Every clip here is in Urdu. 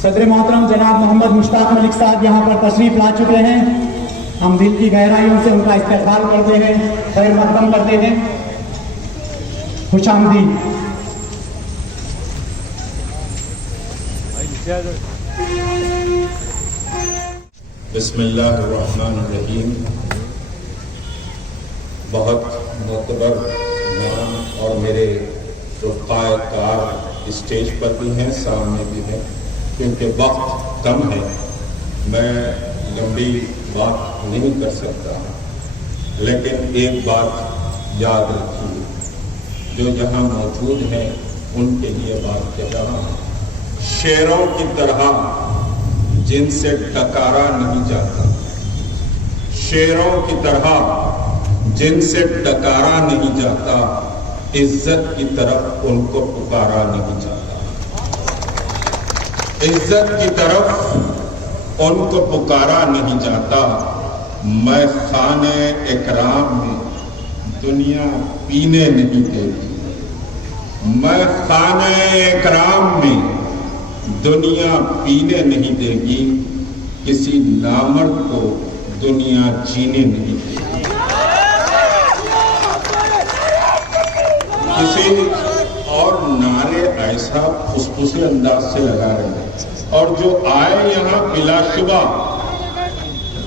صدر محترم جناب محمد مشتاق ملک صاحب یہاں پر تشریف لا چکے ہیں. ہم دل کی گہرائیوں سے ان کا استقبال کرتے ہیں, خیر مقدم کرتے ہیں. خوش آمدید. بسم اللہ الرحمن الرحیم. بہت معتبر نام اور میرے رفقائے کار اسٹیج پر بھی ہیں, سامنے بھی ہیں. کیونکہ وقت کم ہے میں لمبی بات نہیں کر سکتا, لیکن ایک بات یاد رکھیے, جو یہاں موجود ہیں ان کے لیے بات کہہ رہا ہوں. شیروں کی طرح جن سے ڈکارا نہیں جاتا, شیروں کی طرح جن سے ڈکارا نہیں جاتا, عزت کی طرف ان کو پکارا نہیں جاتا. عزت کی طرف ان کو پکارا نہیں جاتا. میں خانہ اکرام میں دنیا پینے نہیں دیتی, میں خانہ اکرام میں دنیا پینے نہیں دے گی, کسی نامرد کو دنیا جینے نہیں دے گی. کسی اور نعرے ایسا خصوصی انداز سے لگا رہے ہیں, اور جو آئے یہاں بلا شبہ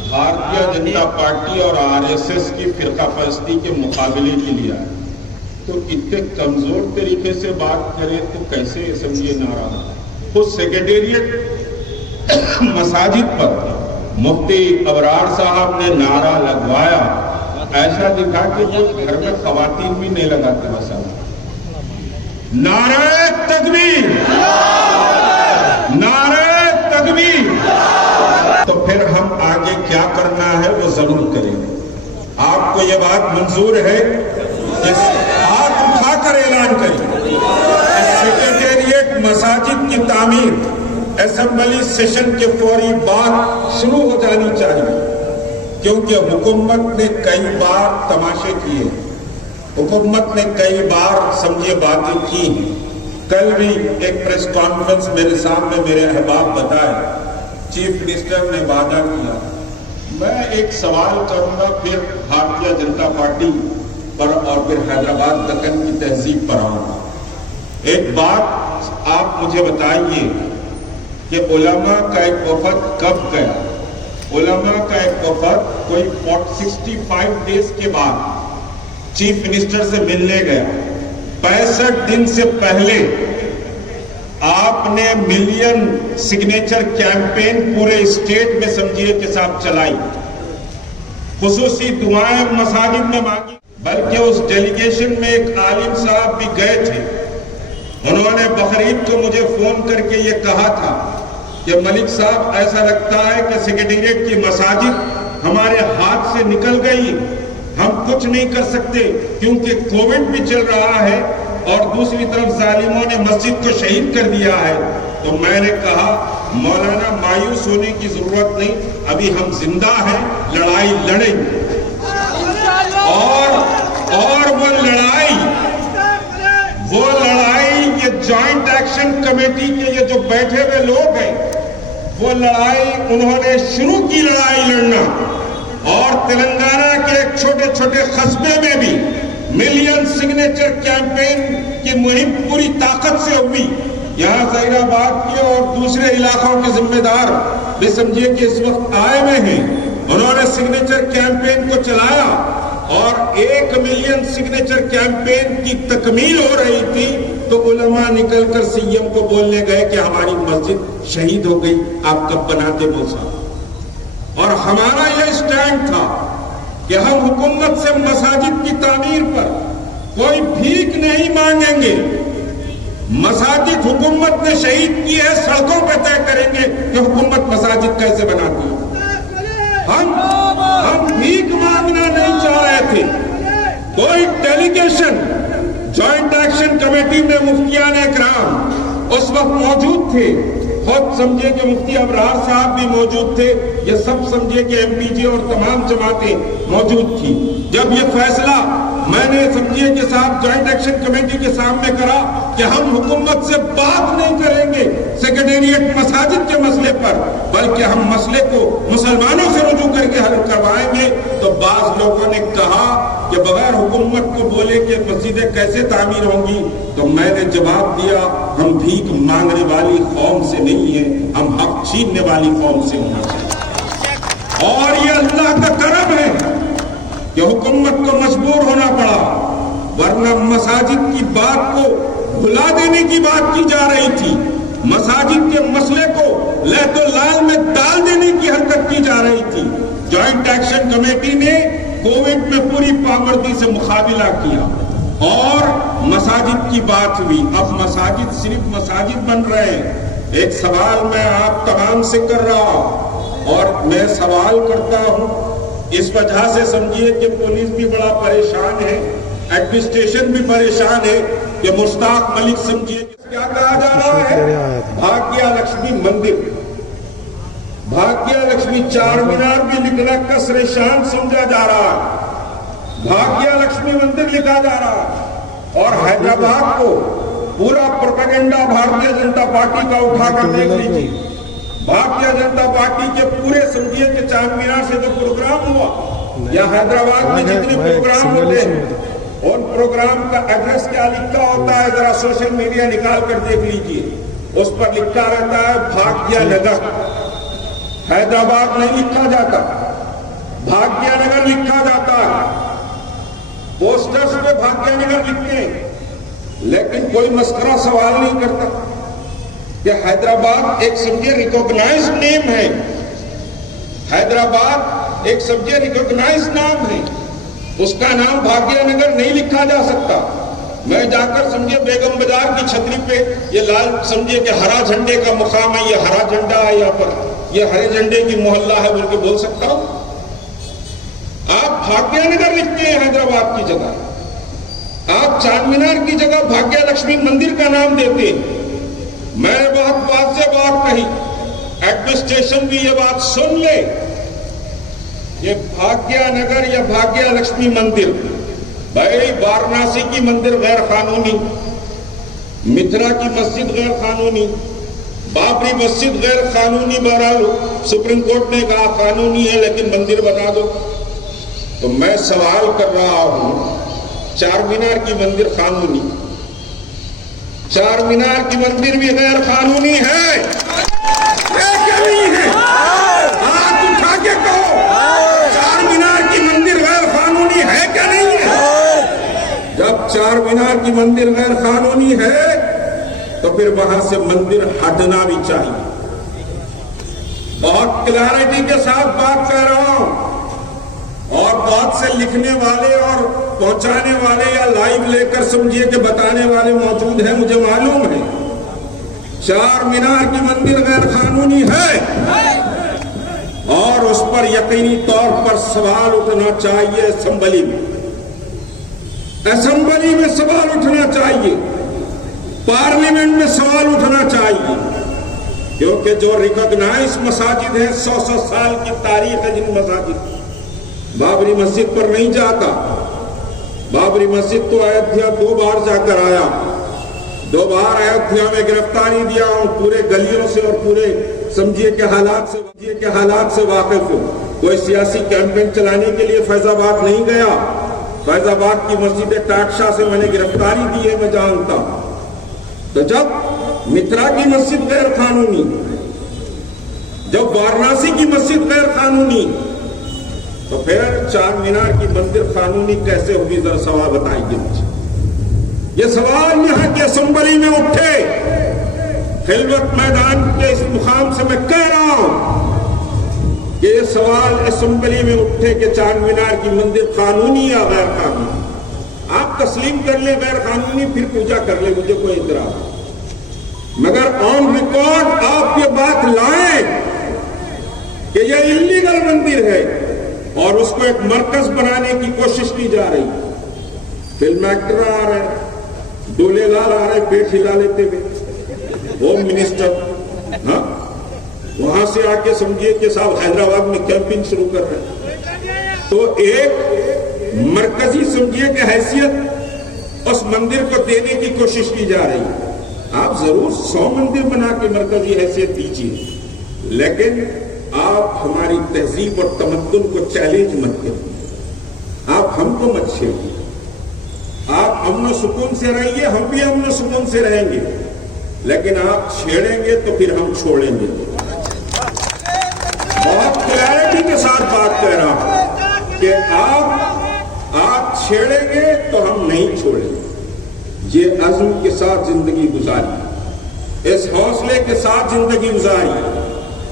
بھارتیہ جنتا پارٹی اور RSS کی فرقہ پرستی کے مقابلے کے لیے آئے, تو اتنے کمزور طریقے سے بات کریں تو کیسے سمجھیے نعرہ. خود سیکریٹریٹ مساجد پر مفتی ابرار صاحب نے نعرہ لگوایا, ایسا دکھا کہ جو گھر میں خواتین بھی نہیں لگاتے مساجد. نعرہ تکبیر, نعرہ تکبیر. تو پھر ہم آگے کیا کرنا ہے وہ ضرور کریں گے. آپ کو یہ بات منظور ہے کہ ہاتھ اٹھا کر اعلان کریں, سیکریٹریٹ مساجد کی تعمیر اسمبلی سیشن کے فوری بعد شروع ہو جانی چاہیے, کیونکہ حکومت نے کئی بار تماشے کیے, حکومت نے کئی بار سمجھے باتیں کی. کل بھی ایک پریس کانفرنس میرے سامنے میرے احباب بتائے, چیف منسٹر نے وعدہ کیا. میں ایک سوال کروں گا, پھر بھارتیہ جنتا پارٹی پر اور پھر حیدرآباد دکن کی تہذیب پر آؤں گا. ایک بات آپ مجھے بتائیے کہ علماء کا ایک وفد کب گیا؟ علماء کا ایک وفد کوئی 65 ڈیز کے بعد چیف منسٹر سے ملنے گیا. 65 دن سے پہلے آپ نے ملین سگنیچر کیمپین پورے اسٹیٹ میں سمجھیے کہ صاحب چلائی, خصوصی دعائیں مساجد میں مانگی. بلکہ اس ڈیلیگیشن میں ایک عالم صاحب بھی گئے تھے. انہوں نے بقرعید کو مجھے فون کر کے یہ کہا تھا کہ ملک صاحب ایسا لگتا ہے کہ سیکریٹریٹ کی مساجد ہمارے ہاتھ سے نکل گئی, ہم کچھ نہیں کر سکتے کیونکہ کووڈ بھی چل رہا ہے اور دوسری طرف ظالموں نے مسجد کو شہید کر دیا ہے. تو میں نے کہا مولانا مایوس ہونے کی ضرورت نہیں, ابھی ہم زندہ ہیں, لڑائی لڑیں گے. اور وہ لڑائی یہ جوائنٹ ایکشن کمیٹی کے یہ جو بیٹھے ہوئے لوگ ہیں, وہ لڑائی انہوں نے شروع کی لڑائی لڑنا. اور تلنگانہ کے ایک چھوٹے چھوٹے قصبے میں بھی ملین سگنیچر کیمپین کی مہم پوری طاقت سے ہوئی. یہاں ظہیر آباد کے اور دوسرے علاقوں کے ذمہ دار بھی سمجھیے کہ اس وقت آئے ہوئے ہیں. انہوں نے سگنیچر کیمپین کو چلایا اور 1 ملین سگنیچر کیمپین کی تکمیل ہو رہی تھی تو علماء نکل کر سی ایم کو بولنے گئے کہ ہماری مسجد شہید ہو گئی, آپ کب بناتے موسیٰ. اور ہمارا یہ سٹینڈ تھا کہ ہم حکومت سے مساجد کی تعمیر پر کوئی بھیک نہیں مانگیں گے. مساجد حکومت نے شہید کی ہے, سڑکوں پہ طے کریں گے کہ حکومت مساجد کیسے بناتی ہے. ہم بھیک مانگنا نہیں چاہ رہے تھے. کوئی ڈیلیگیشن جوائنٹ ایکشن کمیٹی میں مفتیان اکرام اس وقت موجود تھے, خود سمجھے کہ مفتی ابرار صاحب بھی موجود تھے, یہ سب سمجھے کہ MPG اور تمام جماعتیں موجود تھی. جب یہ فیصلہ میں نے سمجھیے کہ صاحب جوائنٹ ایکشن کمیٹی کے سامنے کرا کہ ہم حکومت سے بات نہیں کریں گے سیکریٹریٹ مساجد کے مسئلے پر، بلکہ ہم مسئلے کو مسلمانوں سے رجوع کر کے حل کروائیں گے۔ تو بعض لوگوں نے کہا کہ بغیر حکومت کو بولے کہ مسجدیں کیسے تعمیر ہوں گی، تو میں نے جواب دیا ہم بھیک مانگنے والی قوم سے نہیں ہیں، ہم حق چھیننے والی قوم سے ہونا چاہیے۔ اور یہ اللہ کا کرم ہے کہ حکومت کو مجبور ہونا پڑا، ورنہ مساجد کی بات کو بھلا دینے کی بات کی جا رہی تھی، مساجد کے مسئلے کو لہت و لال میں ڈال دینے کی حرکت کی جا رہی تھی۔ جوائنٹ ایکشن کمیٹی نے کووڈ میں پوری پابندی سے مقابلہ کیا اور مساجد کی بات ہوئی۔ اب مساجد صرف مساجد بن رہے ہیں۔ ایک سوال میں آپ تمام سے کر رہا ہوں، اور میں سوال کرتا ہوں اس وجہ سے سمجھیے کہ پولیس بھی بڑا پریشان ہے، ایڈمنسٹریشن بھی پریشان ہے کہ مشتاق ملک سمجھیے کیا کہا جا رہا ہے، بھاگیہ لکشمی مندر، بھاگیہ لکشمی چار مینار بھی لکھنا کسر شان سمجھا جا رہا ہے، بھاگیہ لکشمی مندر لکھا جا رہا ہے، اور حیدرآباد کو پورا پروپیگنڈا بھارتیہ جنتا پارٹی کا اٹھا کر دیکھ لیجیے۔ بھارتیہ جنتا پارٹی کے پورے سمجھیے کہ چار مینار سے جو پروگرام ہوا یا حیدرآباد میں جتنے پروگرام ہوتے ہیں، ان پروگرام کا ایڈریس کیا لکھا ہوتا ہے، ذرا سوشل میڈیا نکال کر دیکھ لیجیے، اس پر لکھا رہتا ہے بھاگیہ نگر۔ حیدرآباد نہیں لکھا جاتا، بھاگیہ نگر لکھا جاتا ہے، پوسٹرز پہ بھاگیہ نگر لکھتے ہیں، لیکن کوئی مسخرہ سوال نہیں کرتا کہ حیدرآباد ایک سمجھے ریکوگنائز نیم ہے، حیدرآباد ایک سمجھے ریکوگنائز نام ہے، اس کا نام بھاگیہ نگر نہیں لکھا جا سکتا۔ میں جا کر سمجھے بیگم بازار کی چھتری پہ یہ لال سمجھے کہ ہرا جھنڈے کا مقام ہے، یہ ہرا جھنڈا ہے، یہاں پر یہ ہرے جھنڈے کی محلہ ہے بول کے بول سکتا ہوں؟ آپ بھاگیہ نگر لکھتے ہیں حیدرآباد کی جگہ، آپ چار مینار کی جگہ بھاگیہ لکشمی مندر کا نام دیتے ہیں۔ میں نے بہت واضح بات کہی، ایڈمنسٹریشن بھی یہ بات سن لے، یہ بھاگیہ نگر یا بھاگیہ لکشمی مندر، بھائی وارانسی کی مندر غیر قانونی، متھرا کی مسجد غیر قانونی، بابری مسجد غیر قانونی، بہرحال سپریم کورٹ نے کہا قانونی ہے لیکن مندر بنا دو۔ تو میں سوال کر رہا ہوں، چار مینار کی مندر قانونی، چار مینار کی مندر بھی غیر قانونی ہے کیا نہیں ہے؟ ہاتھ اٹھا کے کہو، چار مینار کی مندر غیر قانونی ہے کیا نہیں ہے؟ جب چار مینار کی مندر غیر قانونی ہے تو پھر وہاں سے مندر ہٹنا بھی چاہیے۔ بہت کلیئرٹی کے ساتھ بات کہہ رہا ہوں، اور بہت سے لکھنے والے اور پہنچانے والے یا لائیو لے کر سمجھیے کہ بتانے والے موجود ہیں، مجھے معلوم ہے چار مینار کی مندر غیر قانونی ہے، اور اس پر یقینی طور پر سوال اٹھنا چاہیے۔ اسمبلی میں سوال اٹھنا چاہیے، پارلیمنٹ میں سوال اٹھنا چاہیے، کیونکہ جو ریکگنائز مساجد ہیں 100 سال کی تاریخ ہے جن مساجد، بابری مسجد پر نہیں جاتا، بابری مسجد تو ایودھیا 2 بار جا کر آیا، 2 بار ایودھیا میں گرفتاری دیا ہوں، پورے گلیوں سے اور پورے سمجھیے کہ حالات سے واقف ہوں۔ کوئی سیاسی کیمپین چلانے کے لیے فیض آباد نہیں گیا، فیض آباد کی مسجد ٹاٹ شاہ سے میں نے گرفتاری دی ہے، میں جانتا ہوں۔ تو جب متھرا کی مسجد غیر قانونی، جب وارانسی کی مسجد غیر قانونی، تو پھر چار مینار کی مندر قانونی کیسے ہوگی؟ ذرا سوال بتائیے مجھے۔ یہ سوال یہاں کی اسمبلی میں اٹھے، خلوت میدان کے اس مقام سے میں کہہ رہا ہوں کہ یہ سوال اسمبلی میں اٹھے کہ چار مینار کی مندر قانونی یا غیر قانونی۔ آپ تسلیم کر لیں غیر قانونی، پھر پوجا کر لیں، مجھے کوئی اعتراض نہیں، مگر آن ریکارڈ آپ یہ بات لائیں کہ یہ انلیگل مندر ہے اور اس کو ایک مرکز بنانے کی کوشش کی جا رہی۔ فلم ایکٹر آ رہے ہیں، ڈولے لال آ رہے ہیں پیٹ ہلا لیتے ہوئے، ہوم منسٹر، ہاں وہاں سے آ کے سمجھیے کہ صاحب حیدرآباد میں کیمپنگ شروع کر رہے ہیں۔ تو ایک مرکزی سمجھیے کہ حیثیت اس مندر کو دینے کی کوشش کی جا رہی ہے. آپ ضرور 100 مندر بنا کے مرکزی حیثیت دیجیے، لیکن آپ ہماری تہذیب اور تمدن کو چیلنج مت کریے. آپ ہم کو مت چھیڑیے. آپ امن و سکون سے رہیے، ہم بھی امن و سکون سے رہیں گے، لیکن آپ چھیڑیں گے تو پھر ہم چھوڑیں گے. بہت کلیئرٹی کے ساتھ بات کہہ رہا ہوں کہ آپ چھیڑیں گے تو ہم نہیں چھوڑیں گے. یہ عزم کے ساتھ زندگی گزاری، اس حوصلے کے ساتھ زندگی گزاری.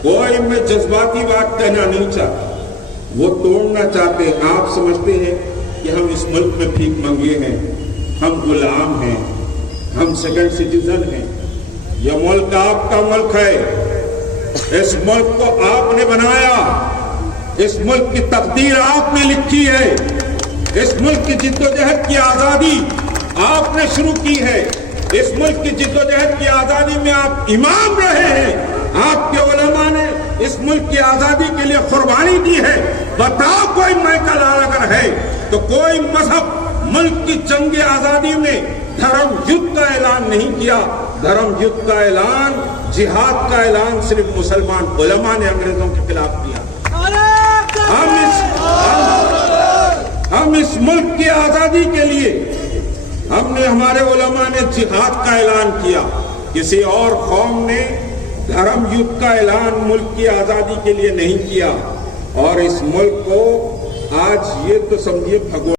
کوئی میں جذباتی بات کہنا نہیں چاہتا، وہ توڑنا چاہتے ہیں. آپ سمجھتے ہیں کہ ہم اس ملک میں بھیک منگے ہیں، ہم غلام ہیں، ہم سیکنڈ سٹیزن ہیں. یہ ملک آپ کا ملک ہے. اس ملک کو آپ نے بنایا، اس ملک کی تقدیر آپ نے لکھی ہے. اس ملک کی جدوجہد کی آزادی آپ نے شروع کی ہے. اس ملک کی جدوجہد کی آزادی میں آپ امام رہے ہیں. آپ کے علماء نے اس ملک کی آزادی کے لیے قربانی دی ہے. بتاؤ کوئی مائیکل اگر ہے تو کوئی مذہب ملک کی جنگ آزادی میں دھرم یدھ کا اعلان نہیں کیا. دھرم یدھ کا اعلان، جہاد کا اعلان صرف مسلمان علماء نے انگریزوں کے خلاف کیا. ہم اس ملک کی آزادی کے لیے ہمارے علماء نے جہاد کا اعلان کیا. کسی اور قوم نے دھرم یدھ کا اعلان ملک کی آزادی کے لیے نہیں کیا. اور اس ملک کو آج یہ تو سمجھیے